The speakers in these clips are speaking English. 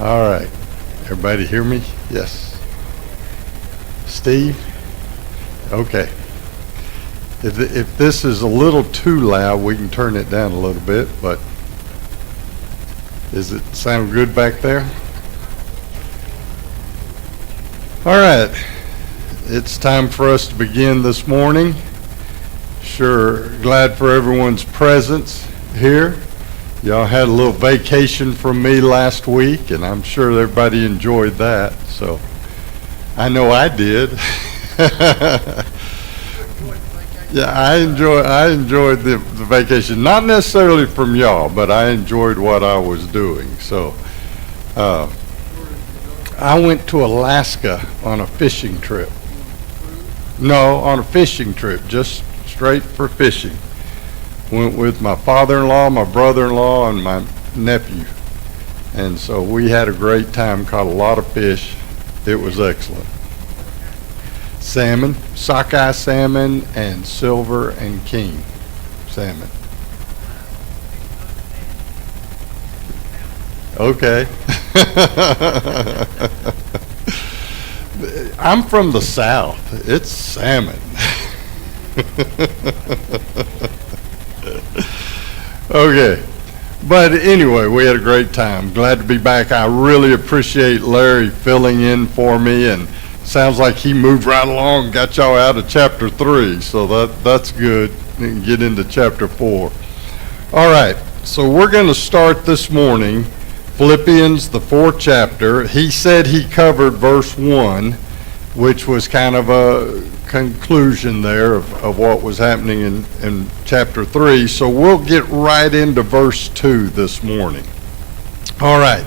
All right. Everybody hear me? Yes. Steve? Okay. If this is a little too loud, we can turn it down a little bit, but does it sound good back there? All right. It's time for us to begin this morning. Sure, glad for everyone's presence here. Y'all had a little vacation from me last week, and I'm sure everybody enjoyed that. So I know I did. Yeah, I enjoyed the vacation. Not necessarily from y'all, but I enjoyed what I was doing. So I went to Alaska on a fishing trip. No, on a fishing trip, just straight for fishing. Went with my father-in-law, my brother-in-law, and my nephew. And so we had a great time, caught a lot of fish. It was excellent. Salmon, sockeye salmon, and silver and king salmon. Okay. I'm from the South. It's salmon. Okay. But anyway, we had a great time. Glad to be back. I really appreciate Larry filling in for me, and sounds like he moved right along, got y'all out of chapter 3, so that's good. We can get into chapter 4. All right, so we're going to start this morning, Philippians, the 4th chapter. He said he covered verse 1, which was kind of a conclusion there of what was happening in chapter 3. So we'll get right into verse 2 this morning. All right.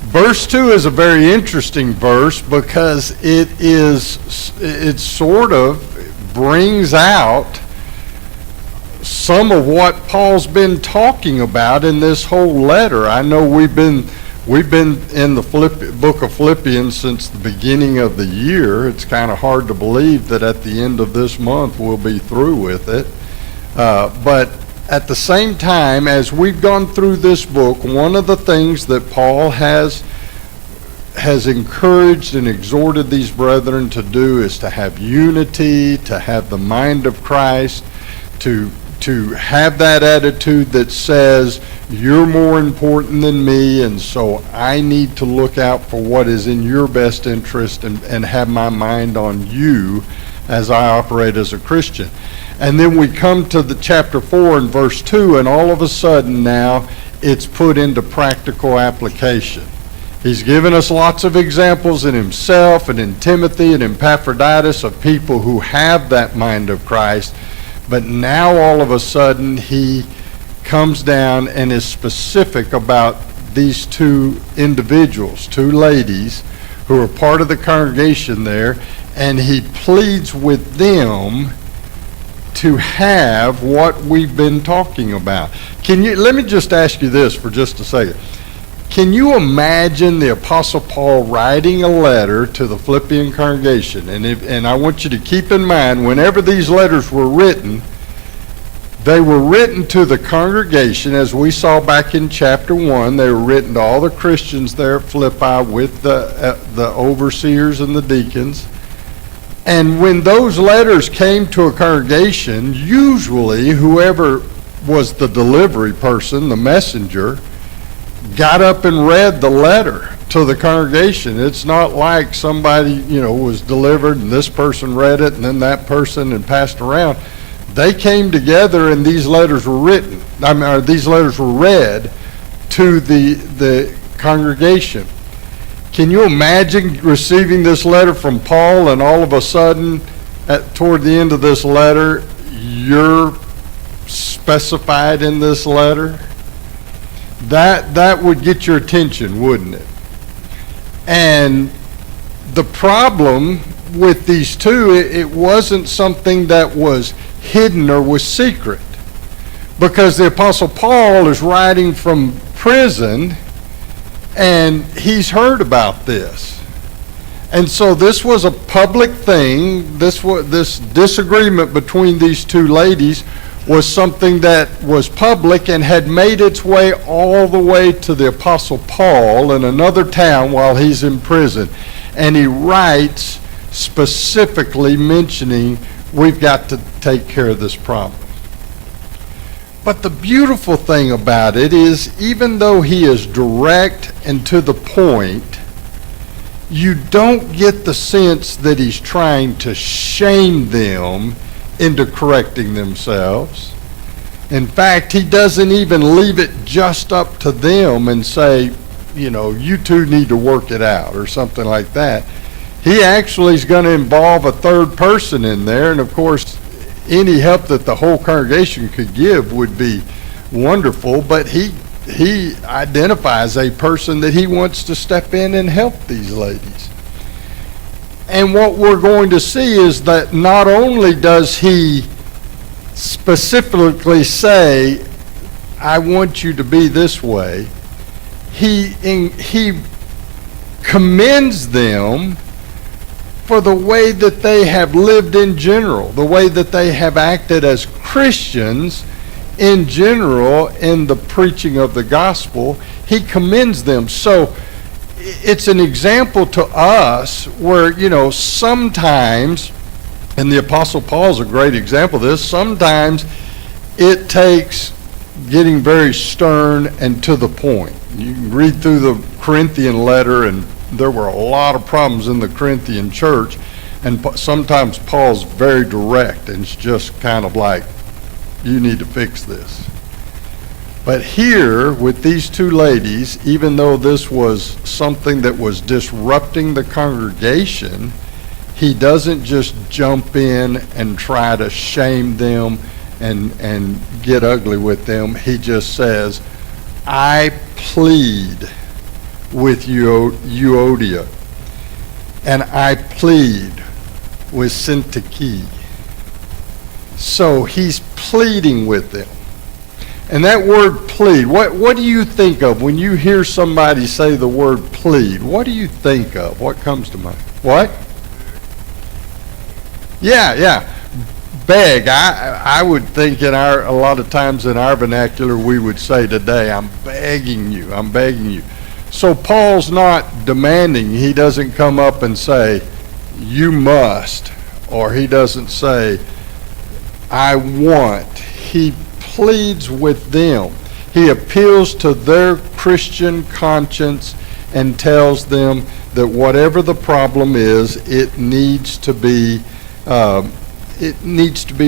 Verse 2 is a very interesting verse because it sort of brings out some of what Paul's been talking about in this whole letter. I know we've been in the book of Philippians since the beginning of the year. It's kind of hard to believe that at the end of this month we'll be through with it. But at the same time, as we've gone through this book, one of the things that Paul has encouraged and exhorted these brethren to do is to have unity, to have the mind of Christ, to have that attitude that says, you're more important than me, and so I need to look out for what is in your best interest and have my mind on you as I operate as a Christian. And then we come to the chapter 4 and verse 2, and all of a sudden now it's put into practical application. He's given us lots of examples in himself and in Timothy and in Epaphroditus of people who have that mind of Christ, but now all of a sudden he comes down and is specific about these two individuals, two ladies who are part of the congregation there, and he pleads with them to have what we've been talking about. Let me just ask you this for just a second. Can you imagine the Apostle Paul writing a letter to the Philippian congregation? And I want you to keep in mind, whenever these letters were written, they were written to the congregation, as we saw back in chapter 1. They were written to all the Christians there at Philippi with the overseers and the deacons. And when those letters came to a congregation, usually whoever was the delivery person, the messenger, got up and read the letter to the congregation. It's not like somebody, was delivered and this person read it and then that person and passed around. They came together and these letters were written. These letters were read to the congregation. Can you imagine receiving this letter from Paul and all of a sudden, toward the end of this letter, you're specified in this letter? That would get your attention, wouldn't it? And the problem with these two, it wasn't something that was hidden or was secret, because the Apostle Paul is writing from prison and he's heard about this. And so this was a public thing. This disagreement between these two ladies was something that was public and had made its way all the way to the Apostle Paul in another town while he's in prison. And he writes specifically mentioning we've got to take care of this problem. But the beautiful thing about it is, even though he is direct and to the point, you don't get the sense that he's trying to shame them into correcting themselves. In fact, he doesn't even leave it just up to them and say, you know, you two need to work it out or something like that. He actually is going to involve a third person in there, and of course, any help that the whole congregation could give would be wonderful, but he identifies a person that he wants to step in and help these ladies. And what we're going to see is that not only does he specifically say, I want you to be this way, he commends them for the way that they have lived in general, the way that they have acted as Christians in general in the preaching of the gospel. He commends them. So it's an example to us where, you know, sometimes, and the Apostle Paul's a great example of this, sometimes it takes getting very stern and to the point. You can read through the Corinthian letter, and there were a lot of problems in the Corinthian church, and sometimes Paul's very direct, and it's just kind of like, you need to fix this. But here, with these two ladies, even though this was something that was disrupting the congregation, he doesn't just jump in and try to shame them and get ugly with them. He just says, I plead with Euodia, and I plead with Syntyche. So he's pleading with them. And that word plead, what do you think of when you hear somebody say the word plead? What do you think of? What comes to mind? What? Yeah. Beg. I would think a lot of times in our vernacular we would say today, I'm begging you. So Paul's not demanding. He doesn't come up and say, you must, or he doesn't say, I want. He pleads with them. He appeals to their Christian conscience and tells them that whatever the problem is, it needs to be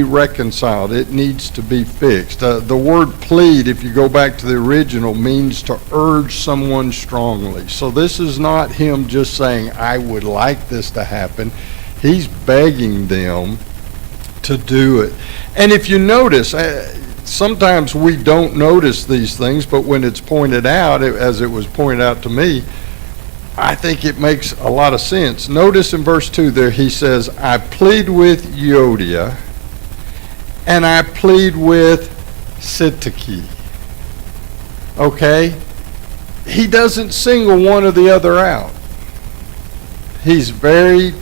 reconciled. It needs to be fixed. The word plead, if you go back to the original, means to urge someone strongly. So this is not him just saying, I would like this to happen. He's begging them to do it. And if you notice, sometimes we don't notice these things, but when it's pointed out, as it was pointed out to me, I think it makes a lot of sense. Notice in verse 2 there, he says, I plead with Euodia, and I plead with Syntyche. Okay? He doesn't single one or the other out. He's very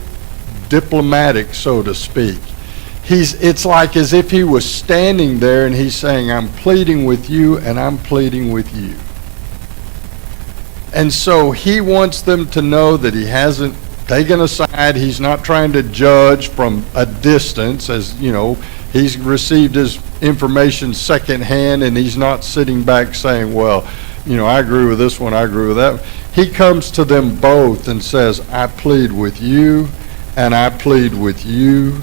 diplomatic, so to speak. It's like as if he was standing there and he's saying, I'm pleading with you and I'm pleading with you. And so he wants them to know that he hasn't taken a side. He's not trying to judge from a distance, as you know, he's received his information secondhand, and he's not sitting back saying, well, you know, I agree with this one, I agree with that. He comes to them both and says, I plead with you and I plead with you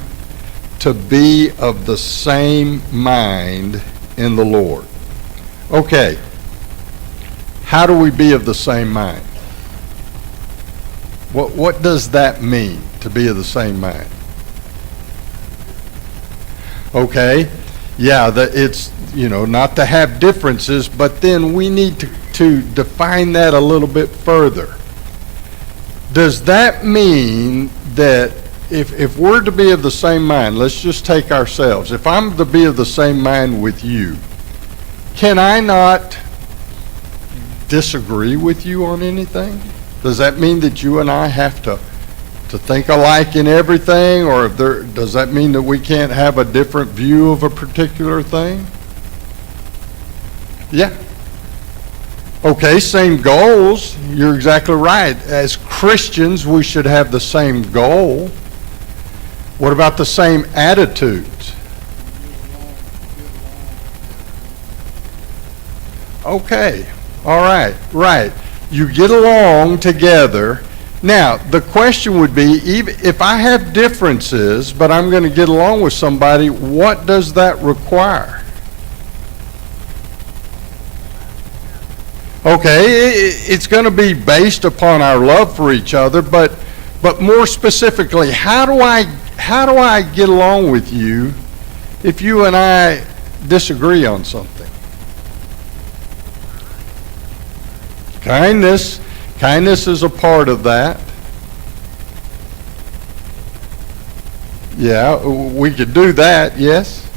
to be of the same mind in the Lord. Okay. How do we be of the same mind? What does that mean, to be of the same mind? Okay, yeah, it's, you know, not to have differences, but then we need to define that a little bit further. Does that mean that if we're to be of the same mind, let's just take ourselves. If I'm to be of the same mind with you, can I not disagree with you on anything? Does that mean that you and I have to to think alike in everything, or does that mean that we can't have a different view of a particular thing? Yeah. Okay, same goals. You're exactly right. As Christians, we should have the same goal. What about the same attitudes? Okay, all right, right. You get along together. Now, the question would be, even if I have differences, but I'm going to get along with somebody, what does that require? Okay, it's going to be based upon our love for each other, but more specifically, how do I get along with you if you and I disagree on something? Kindness is a part of that. Yeah, we could do that, yes.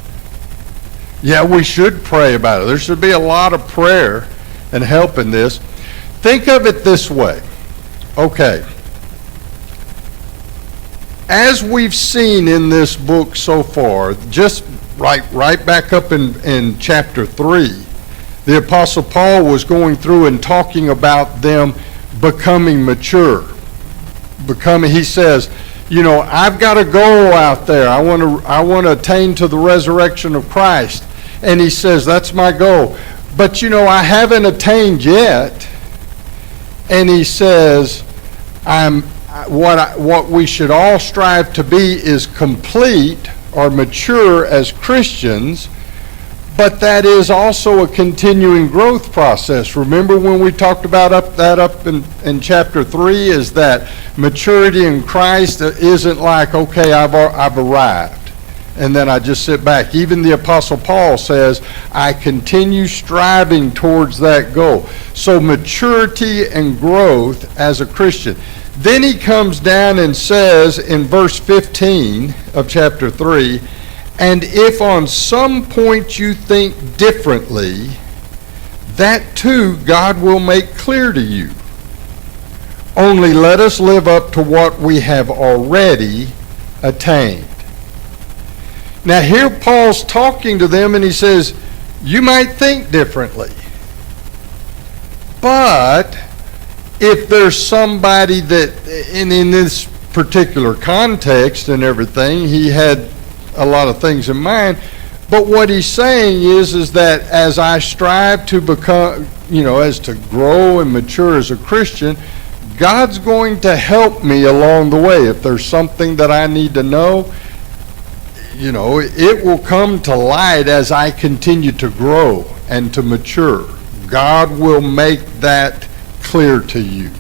Yeah, we should pray about it. There should be a lot of prayer and help in this. Think of it this way. Okay. As we've seen in this book so far, just right back up in chapter 3, the Apostle Paul was going through and talking about them becoming mature. He says, you know, I've got a goal out there. I want to attain to the resurrection of Christ. And he says, that's my goal. But, you know, I haven't attained yet. And he says, what we should all strive to be is complete or mature as Christians, but that is also a continuing growth process. Remember when we talked about that up in chapter 3, is that maturity in Christ isn't like, okay, I've arrived, and then I just sit back. Even the Apostle Paul says, I continue striving towards that goal. So maturity and growth as a Christian. Then he comes down and says in verse 15 of chapter 3, and if on some point you think differently, that too God will make clear to you. Only let us live up to what we have already attained. Now here Paul's talking to them and he says, you might think differently. But if there's somebody that, in this particular context and everything, he had a lot of things in mind, but what he's saying is that as I strive to become, as to grow and mature as a Christian, God's going to help me along the way. If there's something that I need to know, it will come to light as I continue to grow and to mature. God will make that clear to you.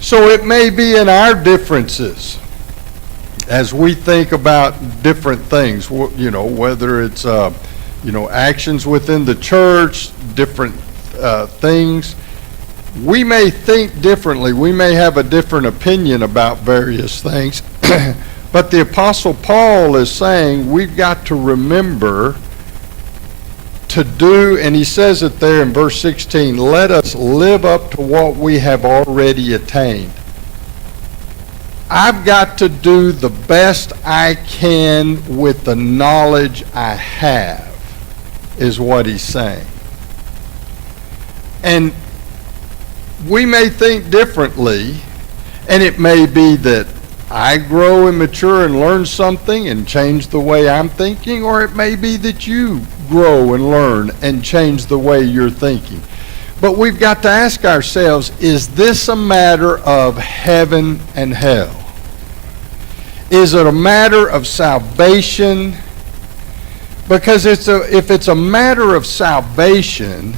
So it may be in our differences as we think about different things, whether it's, actions within the church, different things. We may think differently. We may have a different opinion about various things. But the Apostle Paul is saying we've got to remember to do, and he says it there in verse 16, let us live up to what we have already attained. I've got to do the best I can with the knowledge I have, is what he's saying. And we may think differently, and it may be that I grow and mature and learn something and change the way I'm thinking, or it may be that you grow and learn and change the way you're thinking. But we've got to ask ourselves, is this a matter of heaven and hell? Is it a matter of salvation? Because if it's a matter of salvation,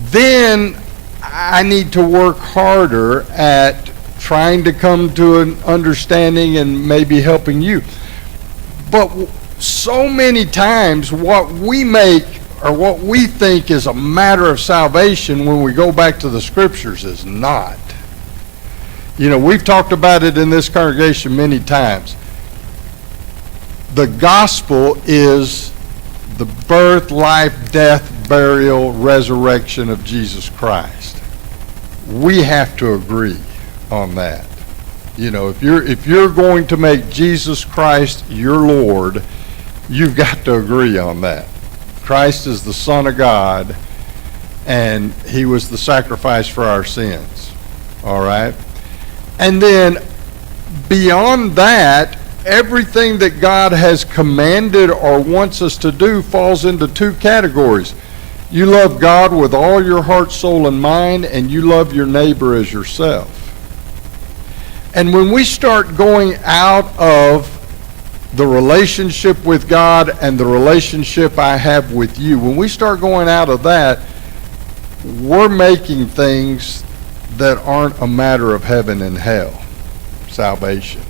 then I need to work harder at trying to come to an understanding and maybe helping you. But so many times what we make or what we think is a matter of salvation when we go back to the scriptures is not. We've talked about it in this congregation many times. The gospel is the birth, life, death, burial, resurrection of Jesus Christ. We have to agree on that. You know, if you're going to make Jesus Christ your Lord, you've got to agree on that. Christ is the Son of God, and he was the sacrifice for our sins. All right? And then beyond that, everything that God has commanded or wants us to do falls into two categories. You love God with all your heart, soul, and mind, and you love your neighbor as yourself. And when we start going out of the relationship with God and the relationship I have with you, when we start going out of that, we're making things that aren't a matter of heaven and hell, salvation.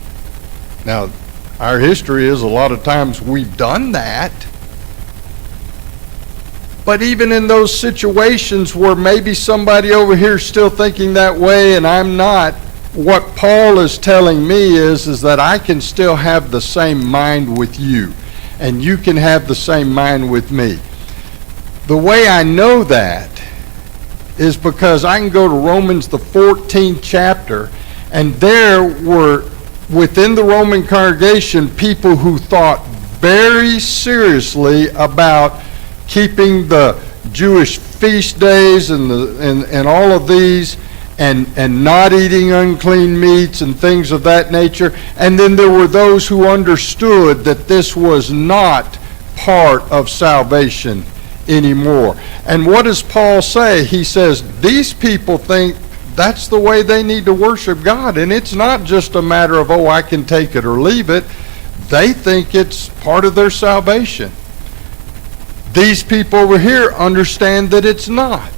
Now, our history is a lot of times we've done that. But even in those situations where maybe somebody over here is still thinking that way and I'm not, what Paul is telling me is that I can still have the same mind with you, and you can have the same mind with me. The way I know that is because I can go to Romans the 14th chapter, and there were within the Roman congregation people who thought very seriously about keeping the Jewish feast days and all of these, and not eating unclean meats and things of that nature. And then there were those who understood that this was not part of salvation anymore. And what does Paul say? He says these people think that's the way they need to worship God, and it's not just a matter of, oh, I can take it or leave it. They think it's part of their salvation. These people over here understand that it's not.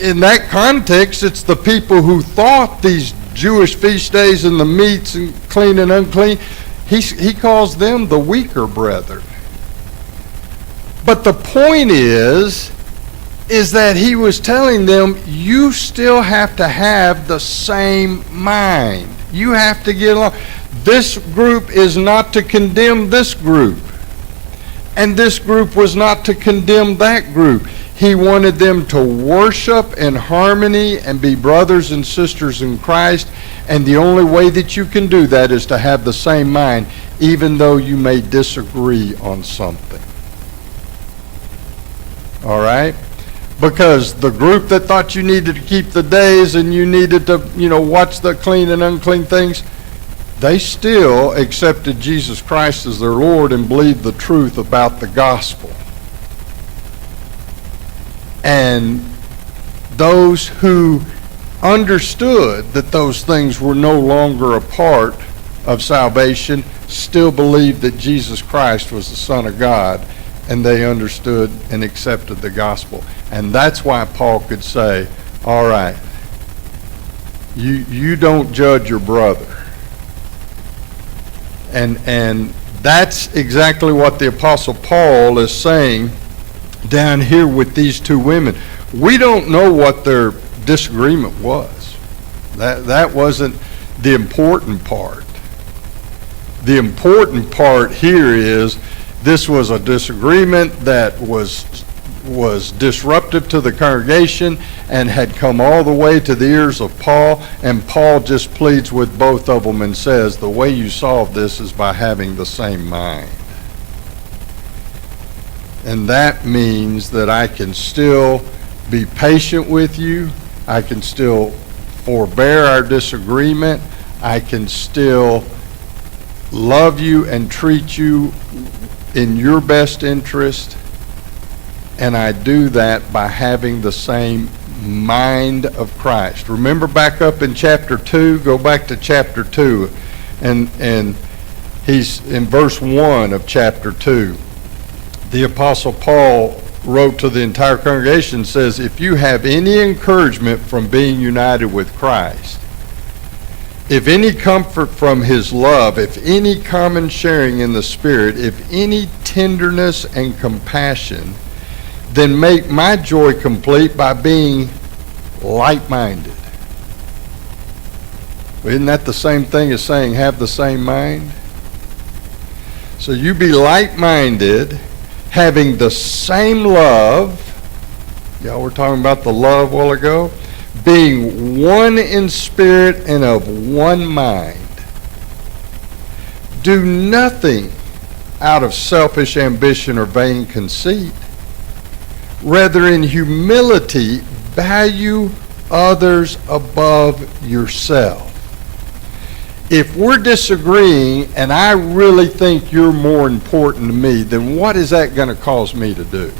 In that context, it's the people who thought these Jewish feast days and the meats and clean and unclean, he calls them the weaker brethren. But the point is that he was telling them, you still have to have the same mind. You have to get along. This group is not to condemn this group. And this group was not to condemn that group. He wanted them to worship in harmony and be brothers and sisters in Christ. And the only way that you can do that is to have the same mind, even though you may disagree on something. All right? Because the group that thought you needed to keep the days and you needed to, watch the clean and unclean things, they still accepted Jesus Christ as their Lord and believed the truth about the gospel. And those who understood that those things were no longer a part of salvation still believed that Jesus Christ was the Son of God, and they understood and accepted the gospel. And that's why Paul could say, all right, you don't judge your brother. And that's exactly what the Apostle Paul is saying down here with these two women. We don't know what their disagreement was. That wasn't the important part. The important part here is this was a disagreement that was disruptive to the congregation and had come all the way to the ears of Paul, and Paul just pleads with both of them and says, the way you solve this is by having the same mind. And that means that I can still be patient with you, I can still forbear our disagreement, I can still love you and treat you in your best interest, and I do that by having the same mind of Christ. Remember back up in chapter 2, go back to chapter 2, and he's in verse 1 of chapter 2. The Apostle Paul wrote to the entire congregation, says, if you have any encouragement from being united with Christ, if any comfort from his love, if any common sharing in the Spirit, if any tenderness and compassion, then make my joy complete by being like-minded. Isn't that the same thing as saying have the same mind? So you be like-minded, having the same love. Y'all were talking about the love a while ago. being one in spirit and of one mind. Do nothing out of selfish ambition or vain conceit. Rather, in humility, value others above yourself. If we're disagreeing and I really think you're more important to me, then what is that going to cause me to do?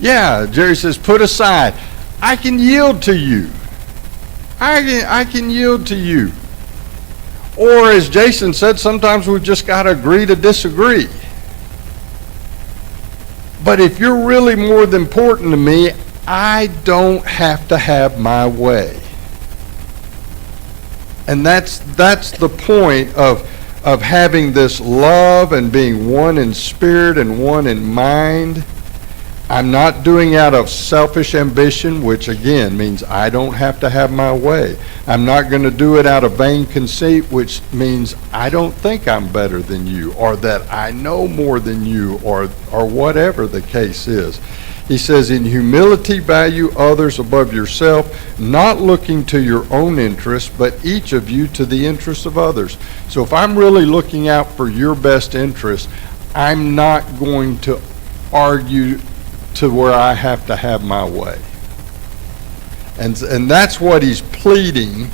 Yeah, Jerry says, put aside. I can yield to you. I can yield to you. Or as Jason said, sometimes we've just got to agree to disagree. But if you're really more than important to me, I don't have to have my way. And that's the point of having this love and being one in spirit and one in mind. I'm not doing out of selfish ambition, which again means I don't have to have my way. I'm not going to do it out of vain conceit, which means I don't think I'm better than you, or that I know more than you, or whatever the case is. He says, in humility value others above yourself, not looking to your own interests, but each of you to the interests of others. So if I'm really looking out for your best interest, I'm not going to argue to where I have to have my way. And that's what he's pleading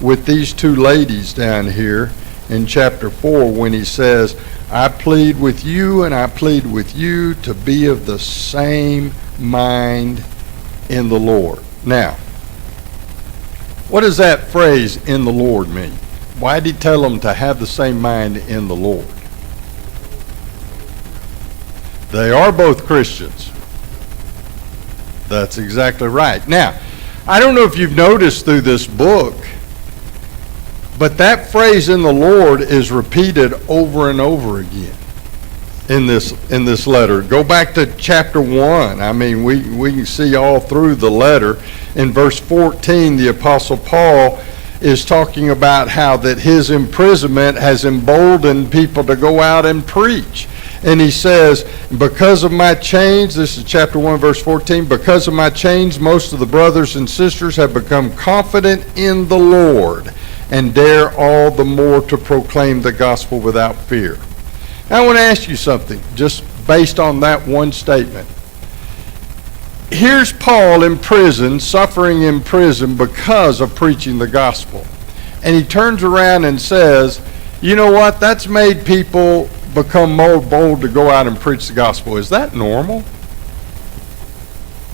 with these two ladies down here in chapter 4 when he says, I plead with you and I plead with you to be of the same mind in the Lord. Now, what does that phrase, in the Lord, mean? Why did he tell them to have the same mind in the Lord? They are both Christians. That's exactly right. Now, I don't know if you've noticed through this book, but that phrase in the Lord is repeated over and over again in this letter. Go back to chapter 1. I mean, we can see all through the letter. In verse 14, the Apostle Paul is talking about how that his imprisonment has emboldened people to go out and preach. And he says, because of my chains, this is chapter 1, verse 14, because of my chains, most of the brothers and sisters have become confident in the Lord and dare all the more to proclaim the gospel without fear. Now, I want to ask you something, just based on that one statement. Here's Paul in prison, suffering in prison because of preaching the gospel. And he turns around and says, you know what, that's made people become more bold to go out and preach the gospel. Is that normal?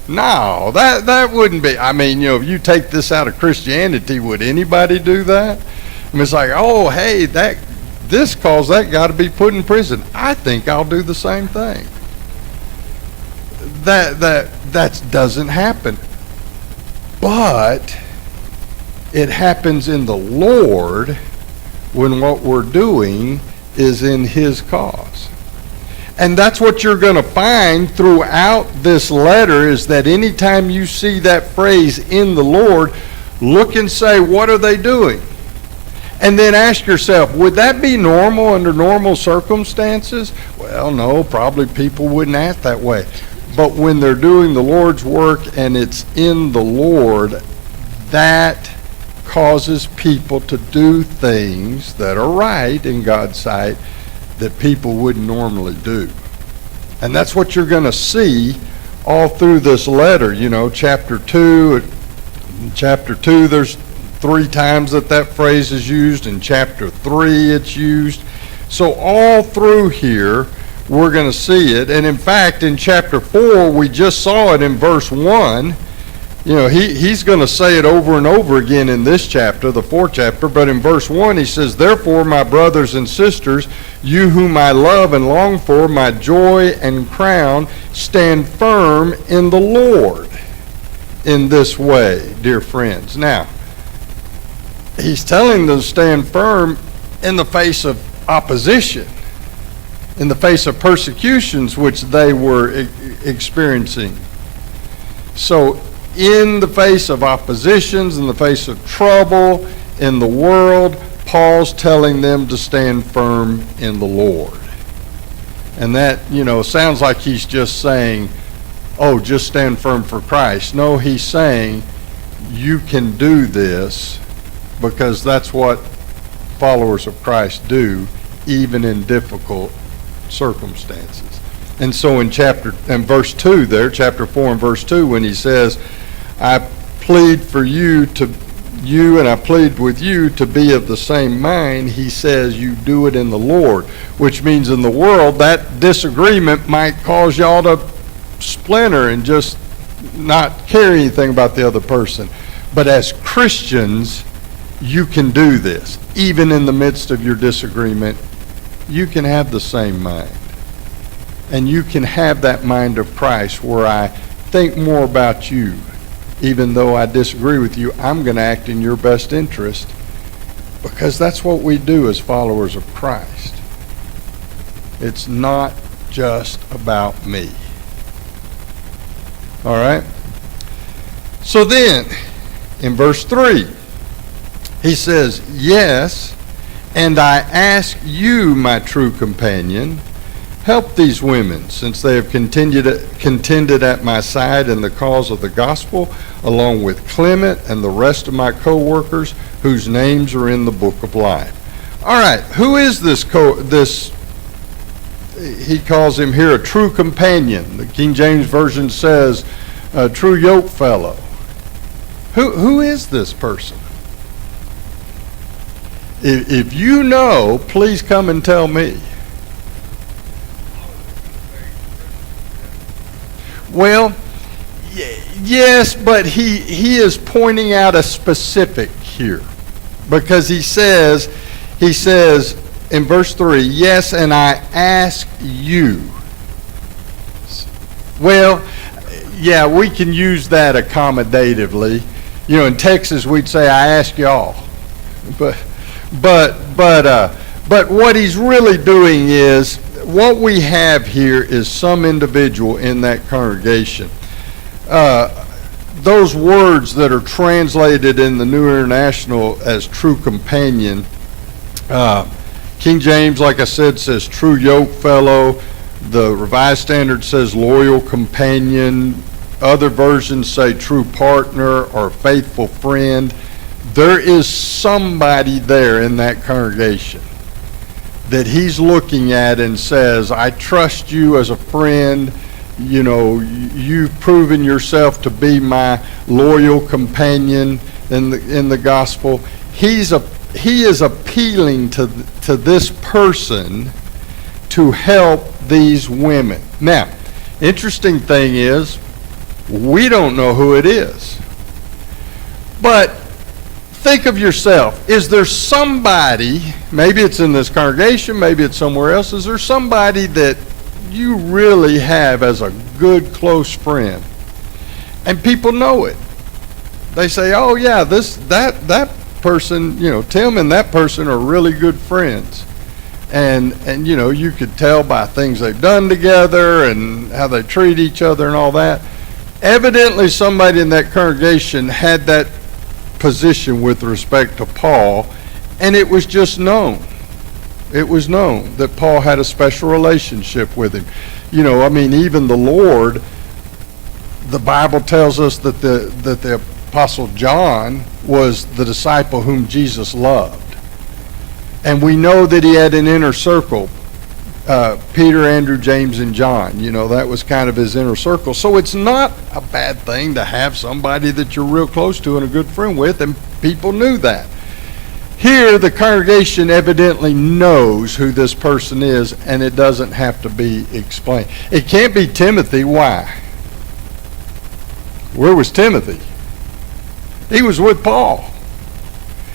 No, that wouldn't be. I mean, if you take this out of Christianity, would anybody do that? I mean, it's like, oh, hey, this caused that guy to be put in prison. I think I'll do the same thing. That doesn't happen. But it happens in the Lord when what we're doing is in his cause. And that's what you're going to find throughout this letter, is that anytime you see that phrase, in the Lord, look and say, what are they doing? And then ask yourself, would that be normal under normal circumstances? Well, no, probably people wouldn't act that way. But when they're doing the Lord's work and it's in the Lord, that causes people to do things that are right in God's sight that people wouldn't normally do. And that's what you're going to see all through this letter. Chapter 2, there's 3 times that phrase is used. In chapter 3, it's used. So all through here, we're going to see it. And in fact, in chapter 4, we just saw it in verse 1. He's going to say it over and over again in this chapter, the 4th chapter, but in verse 1 he says, therefore, my brothers and sisters, you whom I love and long for, my joy and crown, stand firm in the Lord in this way, dear friends. Now, he's telling them to stand firm in the face of opposition, in the face of persecutions which they were experiencing. So, in the face of oppositions, in the face of trouble in the world, Paul's telling them to stand firm in the Lord. And that, sounds like he's just saying, oh, just stand firm for Christ. No, he's saying you can do this because that's what followers of Christ do, even in difficult circumstances. And so in verse 2 there, chapter 4 and verse 2, when he says, I plead for you and I plead with you to be of the same mind, he says you do it in the Lord, which means in the world that disagreement might cause y'all to splinter and just not care anything about the other person. But as Christians, you can do this. Even in the midst of your disagreement, you can have the same mind. And you can have that mind of Christ where I think more about you. Even though I disagree with you, I'm going to act in your best interest, because that's what we do as followers of Christ. It's not just about me. All right? So then, in verse 3, he says, yes, and I ask you, my true companion, help these women, since they have contended at my side in the cause of the gospel, along with Clement and the rest of my co-workers, whose names are in the book of life. All right, who is this? He calls him here a true companion. The King James Version says a true yoke fellow. Who is this person? If you know, please come and tell me. Well, yes, but he is pointing out a specific here, because he says in verse 3, yes, and I ask you. Well, yeah, we can use that accommodatively. In Texas we'd say, I ask y'all. But what he's really doing is, what we have here is some individual in that congregation. Those words that are translated in the New International as true companion, King James, like I said, says true yoke fellow. The Revised Standard says loyal companion. Other versions say true partner or faithful friend. There is somebody there in that congregation that he's looking at and says, I trust you as a friend. You've proven yourself to be my loyal companion in the gospel. He is appealing to this person to help these women. Now, interesting thing is, we don't know who it is. But think of yourself. Is there somebody, maybe it's in this congregation, maybe it's somewhere else, is there somebody that you really have as a good close friend? And people know it. They say, oh yeah, that person, Tim and that person are really good friends. And you could tell by things they've done together and how they treat each other and all that. Evidently somebody in that congregation had that position with respect to Paul, and it was just known. It was known that Paul had a special relationship with him. Even the Lord, the Bible tells us that the Apostle John was the disciple whom Jesus loved. And we know that he had an inner circle, Peter, Andrew, James, and John. That was kind of his inner circle. So it's not a bad thing to have somebody that you're real close to and a good friend with, and people knew that. Here, the congregation evidently knows who this person is, and it doesn't have to be explained. It can't be Timothy. Why? Where was Timothy? He was with Paul.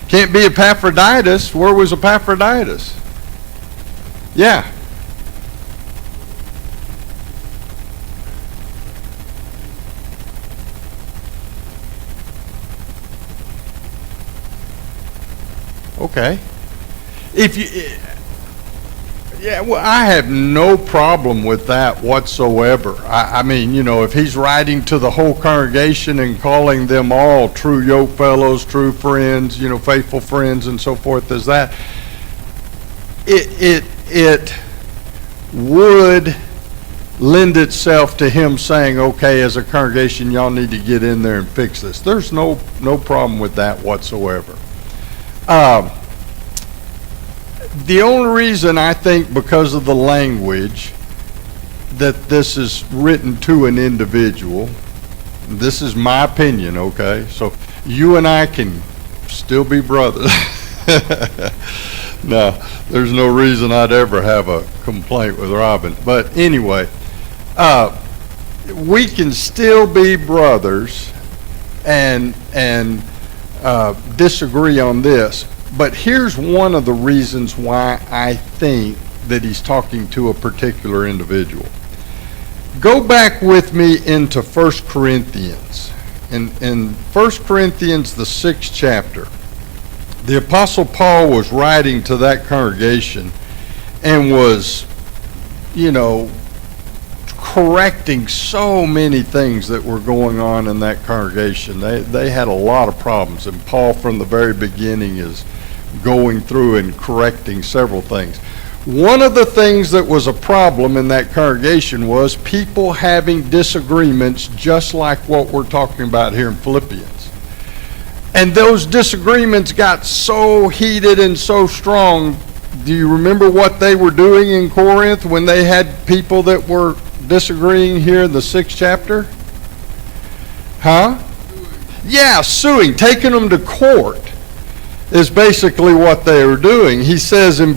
Can't be Epaphroditus. Where was Epaphroditus? Yeah. Okay. I have no problem with that whatsoever. I mean, if he's writing to the whole congregation and calling them all true yoke fellows, true friends, faithful friends and so forth, as that, it would lend itself to him saying, okay, as a congregation, y'all need to get in there and fix this. There's no problem with that whatsoever. The only reason I think, because of the language, that this is written to an individual, this is my opinion, okay? So you and I can still be brothers. No, there's no reason I'd ever have a complaint with Robin. But anyway, we can still be brothers and disagree on this. But here's one of the reasons why I think that he's talking to a particular individual. Go back with me into 1 Corinthians. In 1 Corinthians, the 6th chapter, the Apostle Paul was writing to that congregation and was, correcting so many things that were going on in that congregation. They had a lot of problems, and Paul from the very beginning is going through and correcting several things. One of the things that was a problem in that congregation was people having disagreements just like what we're talking about here in Philippians. And those disagreements got so heated and so strong. Do you remember what they were doing in Corinth when they had people that were disagreeing here in the 6th chapter? Huh? Yeah, suing, taking them to court is basically what they were doing. He says in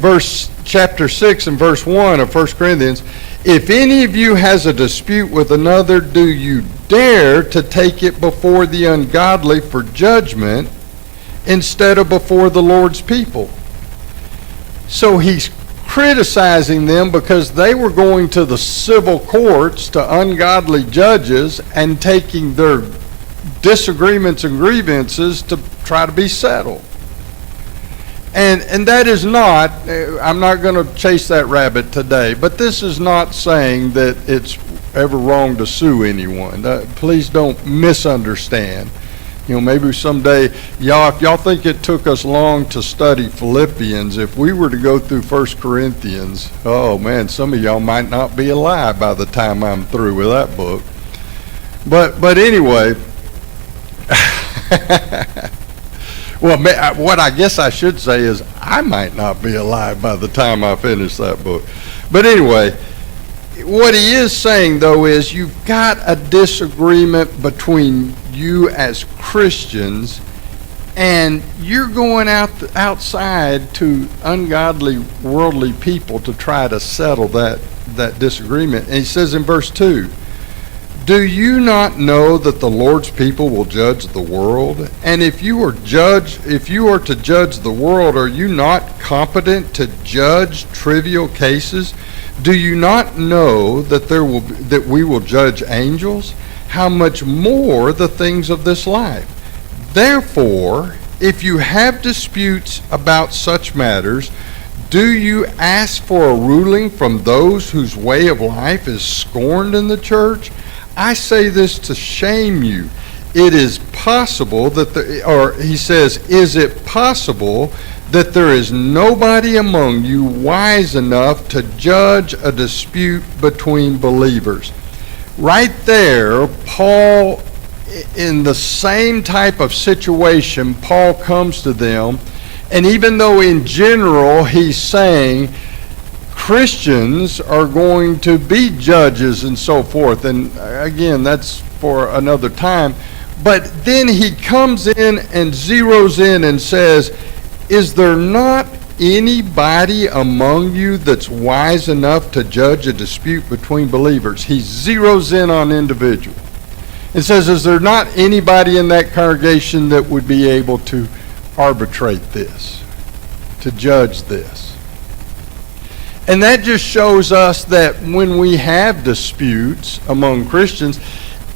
chapter 6 and verse 1 of 1 Corinthians, if any of you has a dispute with another, do you dare to take it before the ungodly for judgment instead of before the Lord's people? So he's criticizing them because they were going to the civil courts, to ungodly judges, and taking their disagreements and grievances to try to be settled. And that is not, I'm not going to chase that rabbit today, but this is not saying that it's ever wrong to sue anyone. Please don't misunderstand. Maybe someday, if y'all think it took us long to study Philippians, if we were to go through 1 Corinthians, oh man, some of y'all might not be alive by the time I'm through with that book. But anyway, well, what I guess I should say is I might not be alive by the time I finish that book. But anyway, what he is saying, though, is you've got a disagreement between you as Christians, and you're going outside to ungodly, worldly people to try to settle that disagreement. And he says in verse 2, do you not know that the Lord's people will judge the world? And if you are to judge the world, are you not competent to judge trivial cases? Do you not know that we will judge angels? How much more the things of this life? Therefore, if you have disputes about such matters, do you ask for a ruling from those whose way of life is scorned in the church? I say this to shame you. It is possible he says, is it possible that there is nobody among you wise enough to judge a dispute between believers? Right there, Paul, in the same type of situation, Paul comes to them, and even though in general he's saying Christians are going to be judges and so forth, and again, that's for another time, but then he comes in and zeroes in and says, is there not anybody among you that's wise enough to judge a dispute between believers? He zeroes in on individual and says, is there not anybody in that congregation that would be able to arbitrate this, to judge this? And that just shows us that when we have disputes among Christians,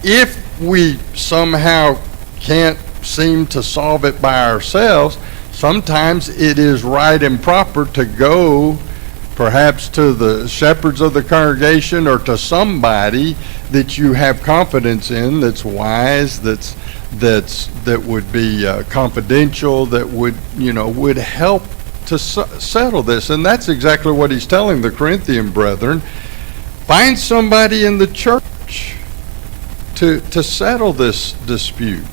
if we somehow can't seem to solve it by ourselves, sometimes it is right and proper to go perhaps to the shepherds of the congregation or to somebody that you have confidence in, that's wise, that would be confidential, that would help settle this. And that's exactly what he's telling the Corinthian brethren. Find somebody in the church to settle this dispute.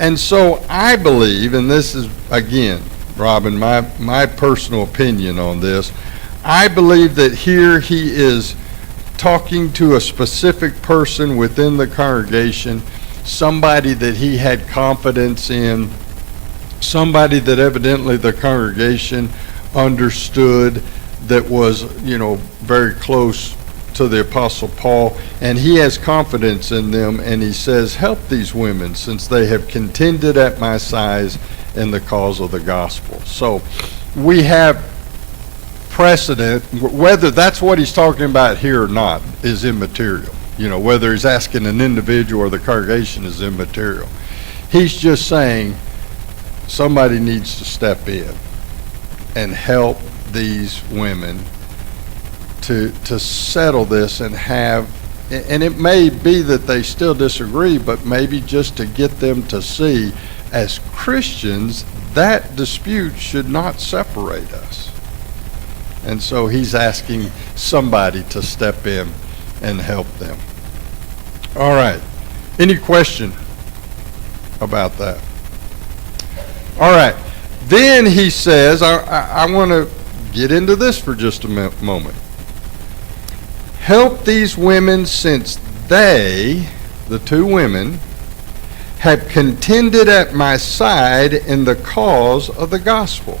And so I believe, and this is, again, Robin, my personal opinion on this, I believe that here he is talking to a specific person within the congregation, somebody that he had confidence in, somebody that evidently the congregation understood, that was, very close to the Apostle Paul, and he has confidence in them, and he says, help these women since they have contended at my side in the cause of the gospel. So we have precedent. Whether that's what he's talking about here or not is immaterial. Whether he's asking an individual or the congregation is immaterial. He's just saying somebody needs to step in and help these women to settle this and it may be that they still disagree, but maybe just to get them to see, as Christians, that dispute should not separate us. And so he's asking somebody to step in and help them. All right. Any question about that? All right. Then he says, I want to get into this for just a moment. Help these women since they, the two women, have contended at my side in the cause of the gospel.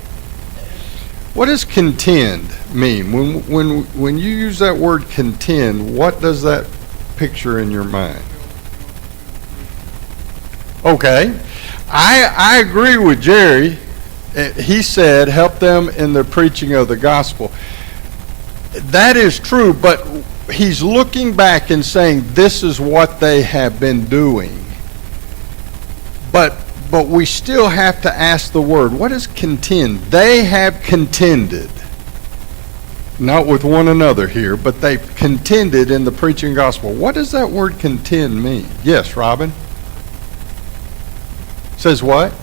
What does contend mean? When you use that word contend, what does that picture in your mind? Okay. I agree with Jerry. He said, help them in the preaching of the gospel. That is true, but he's looking back and saying this is what they have been doing. But we still have to ask the word. What is contend? They have contended. Not with one another here, but they've contended in the preaching gospel. What does that word contend mean? Yes, Robin? Says what?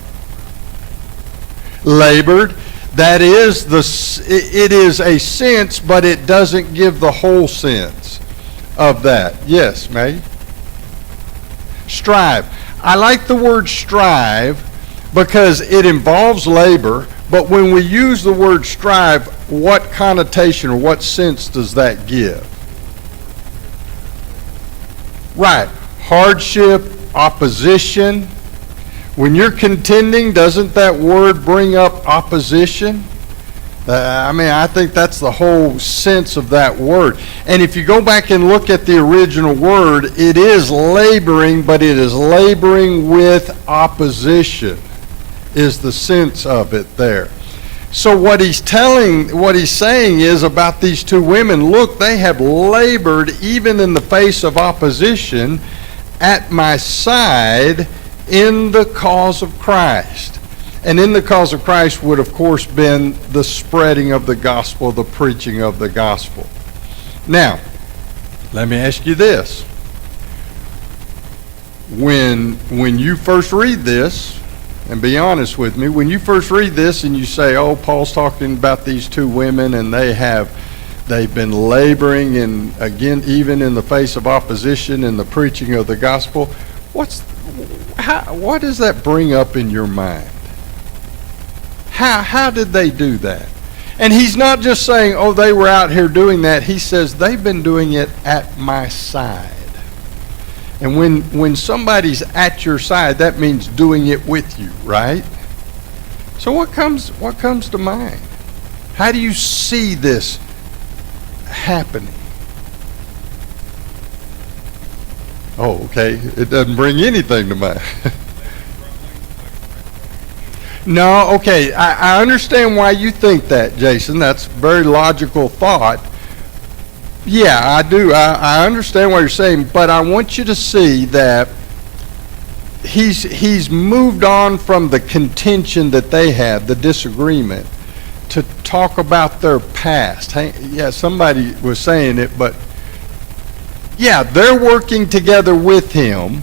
Labored. That is it is a sense, but it doesn't give the whole sense of that. Yes, May? Strive. I like the word strive because it involves labor, but when we use the word strive, what connotation or what sense does that give? Right. Hardship, opposition. When you're contending, doesn't that word bring up opposition? I think that's the whole sense of that word. And if you go back and look at the original word, it is laboring, but it is laboring with opposition, is the sense of it there. So what he's saying is about these two women, look, they have labored even in the face of opposition at my side in the cause of Christ. And in the cause of Christ would, of course, been the spreading of the gospel, the preaching of the gospel. Now, let me ask you this. When you first read this, and be honest with me, when you first read this and you say, oh, Paul's talking about these two women and they've been laboring, and again, even in the face of opposition in the preaching of the gospel, what does that bring up in your mind? How did they do that? And he's not just saying, oh, they were out here doing that. He says they've been doing it at my side. And when somebody's at your side, that means doing it with you, right? So what comes to mind? How do you see this happening? Oh, okay. It doesn't bring anything to mind. No, okay. I understand why you think that, Jason. That's a very logical thought. Yeah, I do. I understand what you're saying, but I want you to see that he's moved on from the contention that they had, the disagreement, to talk about their past. Hey, yeah, somebody was saying it, but yeah, they're working together with him,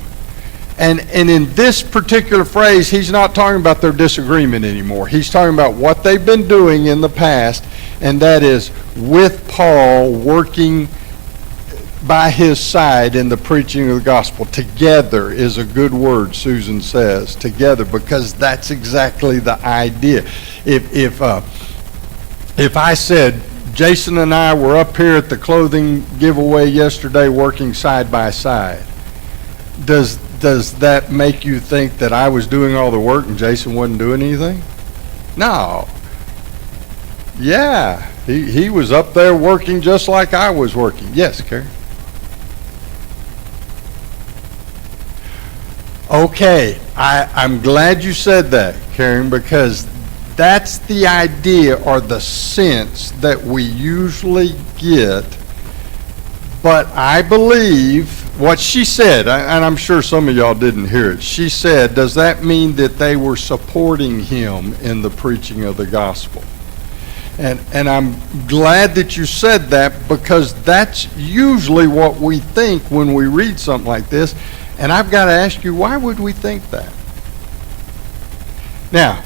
And in this particular phrase, he's not talking about their disagreement anymore. He's talking about what they've been doing in the past, and that is with Paul working by his side in the preaching of the gospel. Together is a good word, Susan says, together, because that's exactly the idea. If I said, Jason and I were up here at the clothing giveaway yesterday working side by side, does that make you think that I was doing all the work and Jason wasn't doing anything? No. Yeah, he was up there working just like I was working. Yes, Karen? Okay, I'm glad you said that, Karen, because that's the idea or the sense that we usually get. But I believe what she said, and I'm sure some of y'all didn't hear it. She said, does that mean that they were supporting him in the preaching of the gospel? And I'm glad that you said that, because that's usually what we think when we read something like this. And I've got to ask you, why would we think that? Now,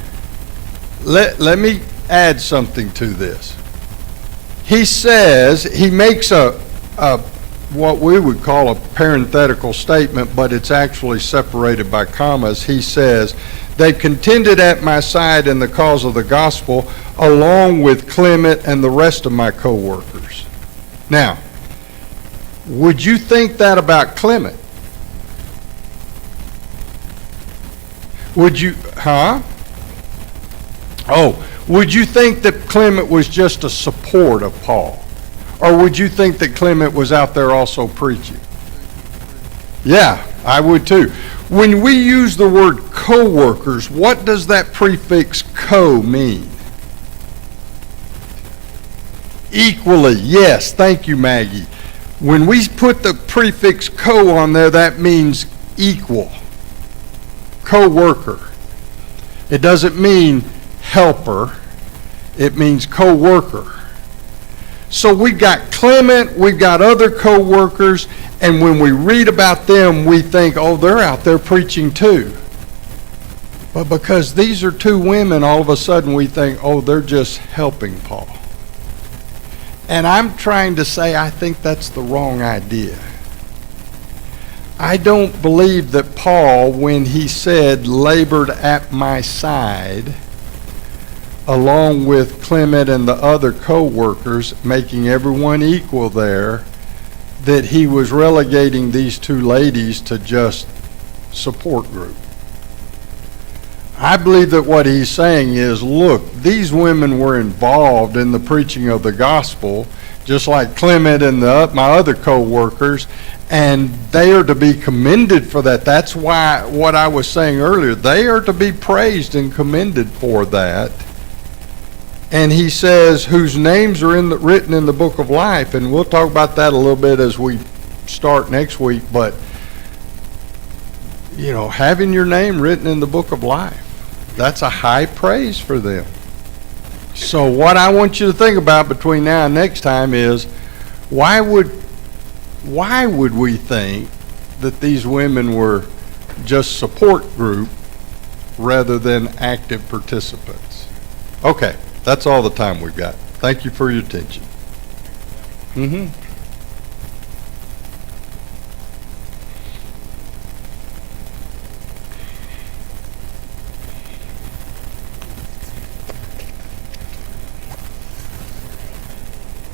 let me add something to this. He says, he makes a what we would call a parenthetical statement, but it's actually separated by commas. He says, they contended at my side in the cause of the gospel, along with Clement and the rest of my co-workers. Now, would you think that about Clement? Would you, would you think that Clement was just a support of Paul? Or would you think that Clement was out there also preaching? Yeah, I would too. When we use the word co-workers, what does that prefix co mean? Equally, yes, thank you, Maggie. When we put the prefix co on there, that means equal. Co-worker. It doesn't mean helper. It means co-worker. So we've got Clement, we've got other co-workers, and when we read about them, we think, oh, they're out there preaching too. But because these are two women, all of a sudden we think, oh, they're just helping Paul. And I'm trying to say I think that's the wrong idea. I don't believe that Paul, when he said, labored at my side, along with Clement and the other co-workers, making everyone equal there, that he was relegating these two ladies to just support group. I believe that what he's saying is, look, these women were involved in the preaching of the gospel, just like Clement and my other co-workers, and they are to be commended for that. That's why what I was saying earlier, they are to be praised and commended for that. And he says, whose names are written in the book of life, and we'll talk about that a little bit as we start next week, but, you know, having your name written in the book of life, that's a high praise for them. So what I want you to think about between now and next time is, why would we think that these women were just support group rather than active participants? Okay, that's all the time we've got. Thank you for your attention.